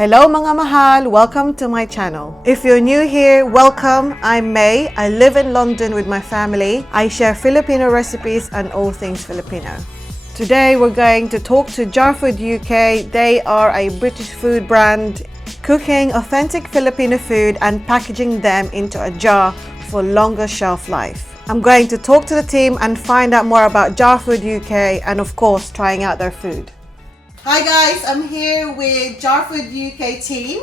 Hello mga mahal! Welcome to my channel. If you're new here, welcome. I'm May. I live in London with my family. I share Filipino recipes and all things Filipino. Today we're going to talk to Jar Food UK. They are a British food brand cooking authentic Filipino food and packaging them into a jar for longer shelf life. I'm going to talk to the team and find out more about Jar Food UK and of course trying out their food. Hi guys, I'm here with Jar Food UK team.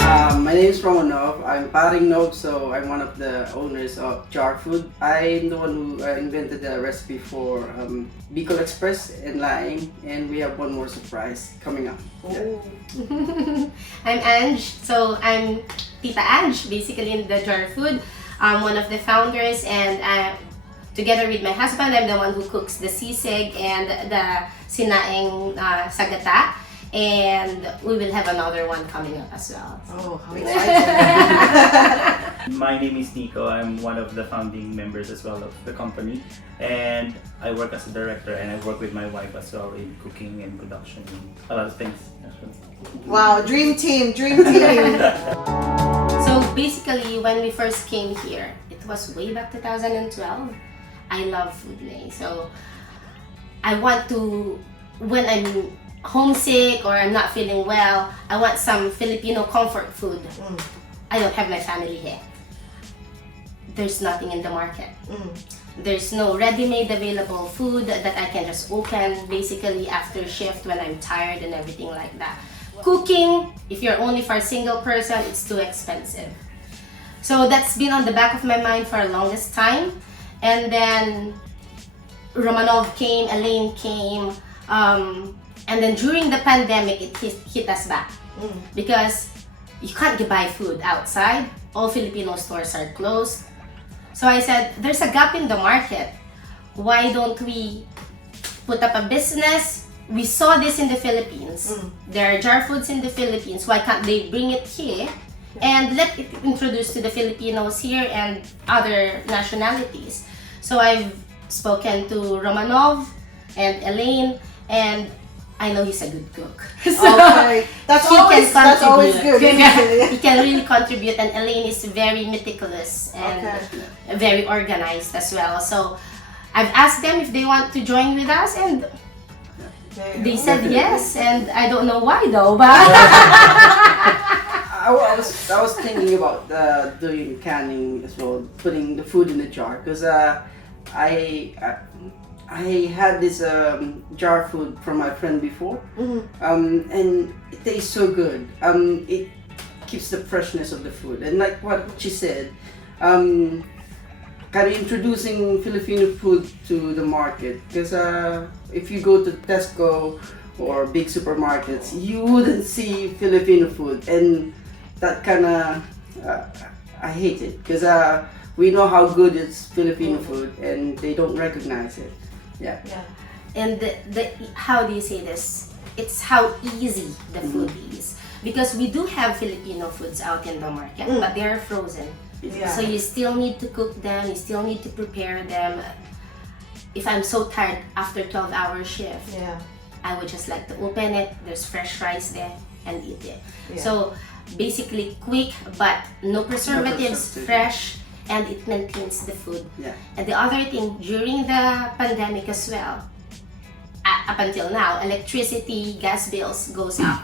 My name is Romanov. I'm Pareng, so I'm one of the owners of Jar Food. I'm the one who invented the recipe for Bicol Express and Laing, and we have one more surprise coming up. Yeah. I'm Anj, so I'm Tita Anj, basically in the Jar Food. I'm one of the founders, and together with my husband, I'm the one who cooks the sisig and the sinaing sagata, and we will have another one coming up as well. Oh, how exciting! My name is Nico. I'm one of the founding members as well of the company, and I work as a director, and I work with my wife as well in cooking and production and a lot of things. Wow, dream team, dream team! So basically, when we first came here, it was way back 2012. I love food, so I want to, when I'm homesick or I'm not feeling well, I want some Filipino comfort food. I don't have my family here. There's nothing in the market. There's no ready-made available food that I can just open basically after shift when I'm tired and everything like that. Cooking, if you're only for a single person, it's too expensive. So that's been on the back of my mind for the longest time. And then Romanov came, Elaine came, and then during the pandemic, it hit us back because you can't buy food outside. All Filipino stores are closed. So I said, there's a gap in the market. Why don't we put up a business? We saw this in the Philippines. There are Jar Foods in the Philippines. Why can't they bring it here and let it introduce to the Filipinos here and other nationalities? So I've spoken to Romanov and Elaine, and I know he's a good cook. So Okay, that's always good. He can really contribute, and Elaine is very meticulous and very organized as well. So I've asked them if they want to join with us, and they said yes, and I don't know why though, but I was thinking about doing canning as well, putting the food in the jar, because I had this jar food from my friend before, and it tastes so good. It keeps the freshness of the food, and like what she said, kind of introducing Filipino food to the market. Because if you go to Tesco or big supermarkets, you wouldn't see Filipino food, and that kind of I hate it, because we know how good it's Filipino food, and they don't recognize it. Yeah. And the how do you say this? It's how easy the food is, because we do have Filipino foods out in the market, but they are frozen. Yeah. So you still need to cook them. You still need to prepare them. If I'm so tired after 12-hour shift, I would just like to open it. There's fresh rice there and eat it. So basically quick, but no preservatives, fresh, and it maintains the food. And the other thing, during the pandemic as well, up until now, electricity, gas bills goes up.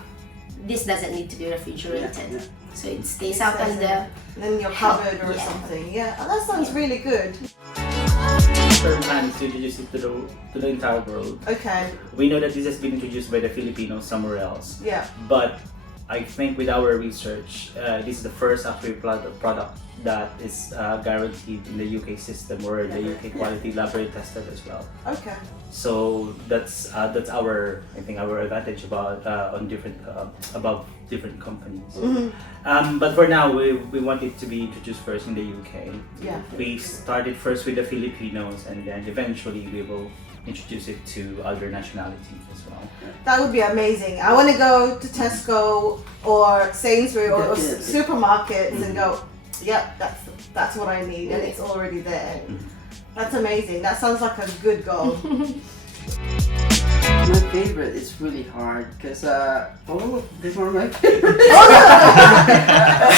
This doesn't need to be refrigerated. So it stays out on the... Then you're covered or something. Yeah, oh, that sounds really good. Our plan is to introduce it to the entire world. Okay. We know that this has been introduced by the Filipinos somewhere else. Yeah. But I think with our research, this is the first actual product that is guaranteed in the UK system, or the UK quality laboratory tested as well. Okay. So that's our, I think, our advantage about on different above different companies. But for now, we want it to be introduced first in the UK. We started first with the Filipinos, and then eventually we will introduce it to other nationalities as well. That would be amazing. I want to go to Tesco or Sainsbury or supermarkets and go, yep, that's what I need, and it's already there. That's amazing. That sounds like a good goal. My favorite is really hard because all of them are my favorite.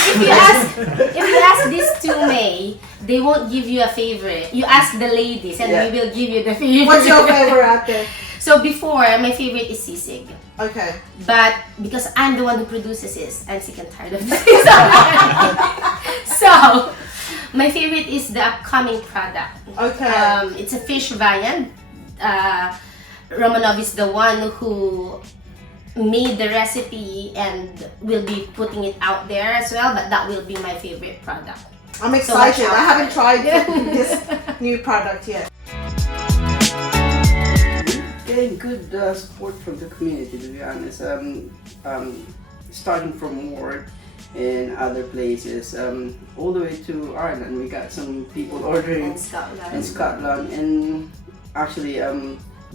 If you ask these two May, they won't give you a favorite. You ask the ladies and Yeah. we will give you the favorite. What's your favorite out there? So before, my favorite is sisig. Okay. But because I'm the one who produces it, I'm sick and tired of this. So, my favorite is the upcoming product. Okay. It's a fish viand. Romanov is the one who made the recipe and will be putting it out there as well, but that will be my favorite product. I'm So much excited. I out haven't there. tried this new product yet. Getting good support from the community, to be honest. Starting from work and other places, all the way to Ireland, we got some people ordering In Scotland. in Scotland, and actually,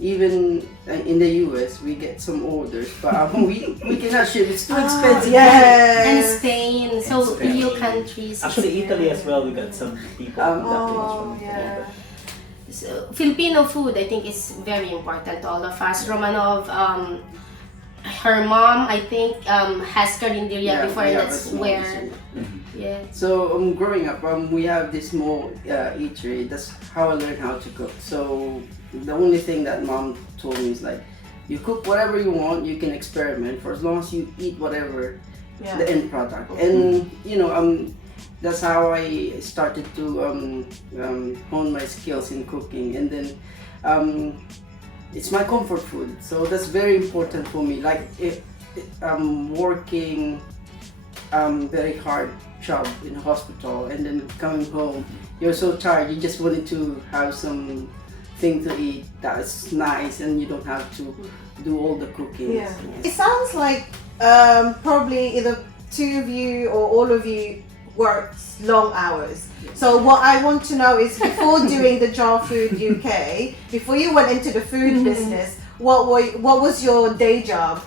even in the US, we get some orders, but we cannot ship. It's too expensive. And Yeah. Spain, so And Spain. EU countries. Actually, is Italy very- as well. We got some people. Oh, that was Oh, from yeah. So, Filipino food, I think, is very important to all of us. Romanov, her mom, I think, has carinderia Yeah, before, we and have a that's small where, business. yeah. So growing up, we have this small eatery. That's how I learned how to cook. So the only thing that mom told me is like, you cook whatever you want. You can experiment for as long as you eat whatever Yeah. the end product. And that's how I started to hone my skills in cooking. And then it's my comfort food. So that's very important for me. Like if I'm working very hard job in a hospital and then coming home, you're so tired, you just wanted to have some thing to eat that's nice and you don't have to do all the cooking. Yeah. It sounds like probably either two of you or all of you works long hours. So what I want to know is, before doing the Jar Food UK, before you went into the food business, what was your day job?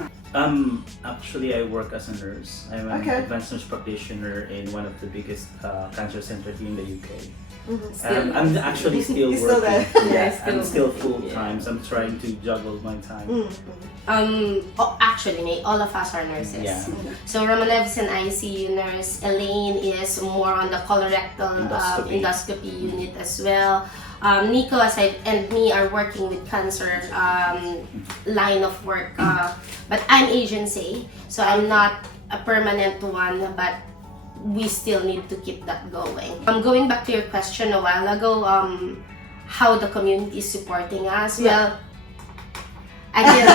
Actually, I work as a nurse. I'm an Okay. advanced nurse practitioner in one of the biggest cancer centers here in the UK. Still- I'm actually still You're still working. there. Yeah, I'm still full time. So I'm trying to juggle my time. Actually, all of us are nurses. Yeah. So Romanev is an ICU nurse. Elaine is more on the colorectal Endoscopy. endoscopy unit as well. Nico and me are working with cancer line of work, but I'm agency, so I'm not a permanent one, but we still need to keep that going. Going back to your question a while ago, how the community is supporting us. Well, again,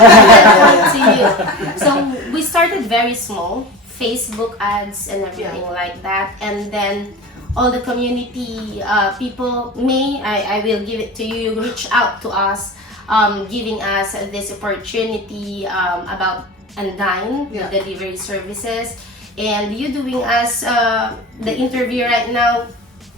to you. So we started very small, Facebook ads and everything like that, and then all the community people, I will give it to you, reach out to us, giving us this opportunity about Undine, the delivery services, and you doing us the interview right now,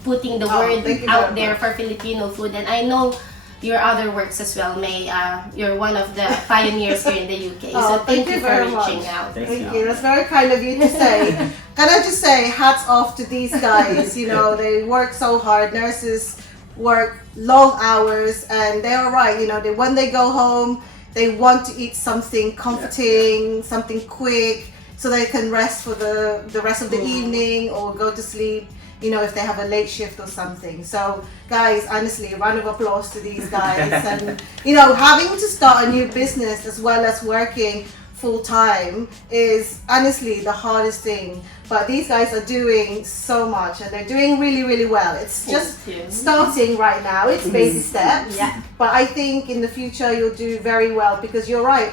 putting the word thank you out very there much. for Filipino food. And I know your other works as well, May. You're one of the pioneers here in the UK. Oh, So thank thank you you for very reaching much. out. Thank Thank you. you. That's very kind of you to say. Can I just say, hats off to these guys. You know, they work so hard. Nurses work long hours, and they're all right. You know, when they go home, they want to eat something comforting, something quick, so they can rest for the rest of the evening or go to sleep, you know, if they have a late shift or something. So guys, honestly, a round of applause to these guys. And you know, having to start a new business as well as working full time is honestly the hardest thing, but these guys are doing so much and they're doing really, really well. It's just you. starting right now. It's baby steps. Yeah. But I think in the future you'll do very well, because you're right.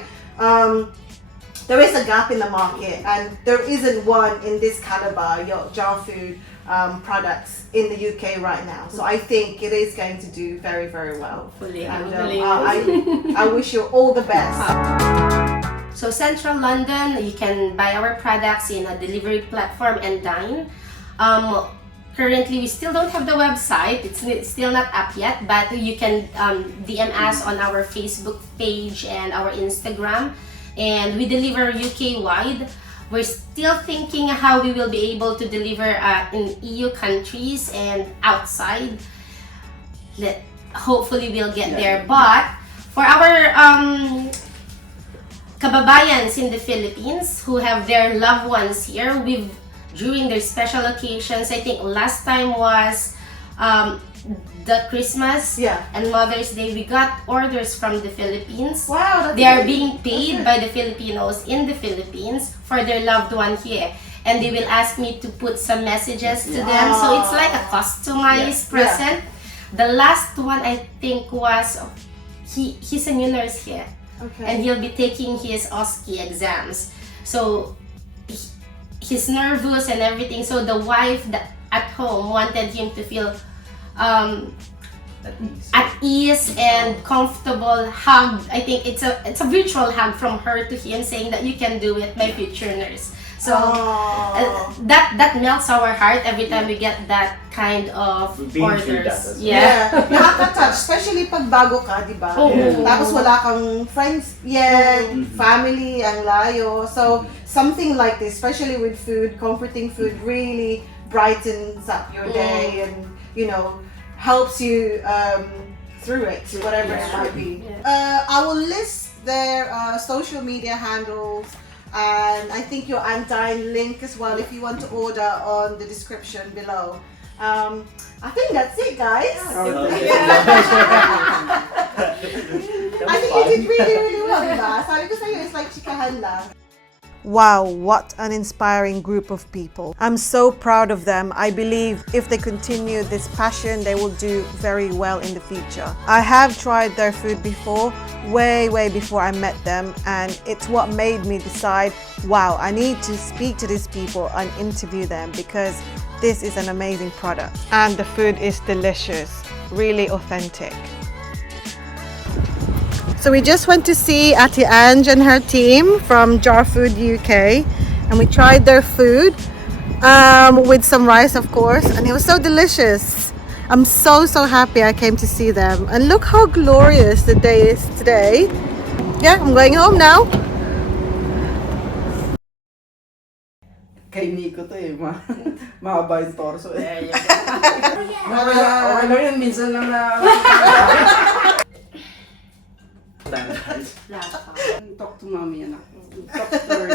There is a gap in the market, and there isn't one in this caliber, your jar food products in the UK right now. So I think it is going to do very, very well. Hopefully, And hopefully. I wish you all the best. So Central London, you can buy our products in a delivery platform and dine. Currently, we still don't have the website. It's still not up yet, but you can DM us on our Facebook page and our Instagram. And we deliver UK-wide. We're still thinking how we will be able to deliver in EU countries and outside. Hopefully we'll get there. But for our kababayans in the Philippines who have their loved ones here. During their special occasions, I think last time was the Christmas Yeah. and Mother's Day, we got orders from the Philippines. Wow, that's They are great. being paid Okay. by the Filipinos in the Philippines for their loved one here. And they will ask me to put some messages to them. So it's like a customized Yeah. present. The last one I think was, he's a new nurse here. Okay. And he'll be taking his OSCE exams. So he's nervous and everything. So the wife at home wanted him to feel at ease and comfortable hug. I think it's a virtual hug from her to him, saying that you can do it, my future nurse. So that melts our heart every time we get that kind of We've been through that orders. as well. Yeah. Nakaka-touch, especially pag bago ka, di ba? Oo. Tapos wala kang friends yet, family, ang layo. So, something like this, especially with food, comforting food, really brightens up your day and, helps you through it, whatever it might be. I will list their social media handles, and I think your Antine link as well if you want to order on the description below. I think that's it, guys. I think you did really, really well, diba? Sabi ko sa'yo, it's like chikahan lang. Wow, what an inspiring group of people. I'm so proud of them. I believe if they continue this passion, they will do very well in the future. I have tried their food before, way before I met them, and it's what made me decide, wow, I need to speak to these people and interview them because this is an amazing product. And the food is delicious, really authentic. So we just went to see Tita Anj and her team from Jar Food UK, and we tried their food with some rice, of course, and it was so delicious. I'm so happy I came to see them, and look how glorious the day is today. Yeah, I'm going home now. Kay Nico to eh, mahaba yung torso eh. Okay lang yun, minsan lang na... Talk to mommy, anak. Talk to her.